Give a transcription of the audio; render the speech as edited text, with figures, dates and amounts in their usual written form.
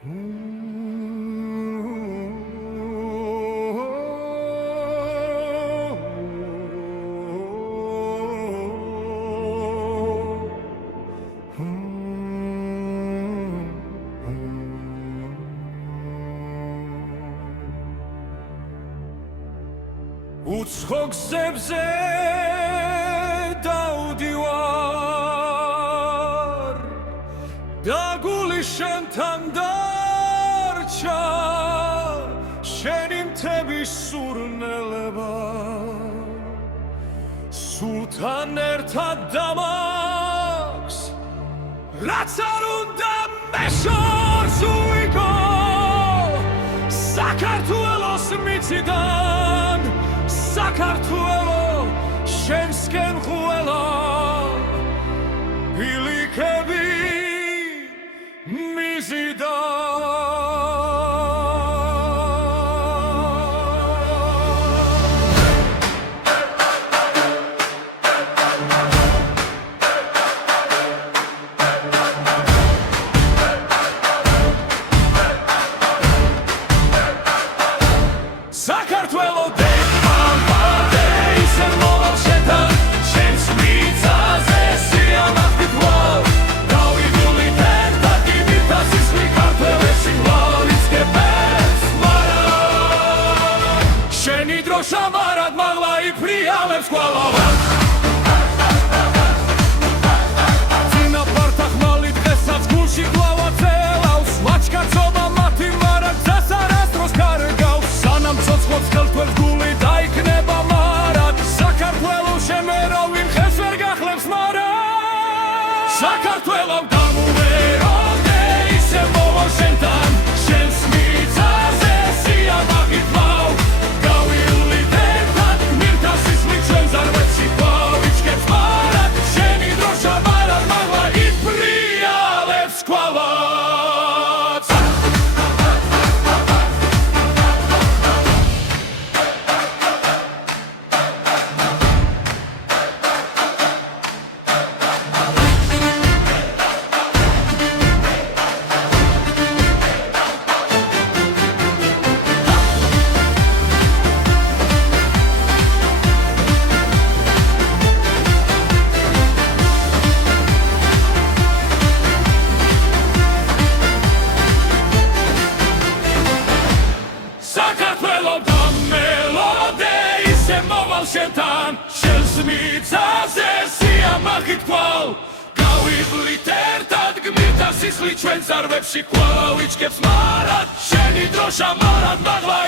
უცხო გზებზე დავდივარ და გული შენთან დარჩა შენი მთების სურნელება სულთან ერთად დამაქვს რაც არ უნდა მეშორს უიგო საქართველოს მიწიდან საქართველო შენსკენ ხუელა ბილიქები მიზიდა საქართველო შამარად მაღლა იფრიალებს კვალავა წინა პარტა ხმალი დღესაც გულში კვლავა წელავს ლაჩკაცობა მათი მარად გზას არასდროს კარგავს სანამ ცოცხლობს ხელთვებს გული დაიქნება მარად საქართველო შემერავინ ხეს ვერ გახლებს მარად საქართველო დამუვეროდე ისე მოვა შენთან შენს მიწაზე სიამაყით ვავ შენთან შენს მიწაზე სიამაყით ვყავ გავივლით ერთად გმირთა სისხლით ჩვენ ზარვებში კვალავ იჩქებს მარად შენი დროშა მარად მაღლა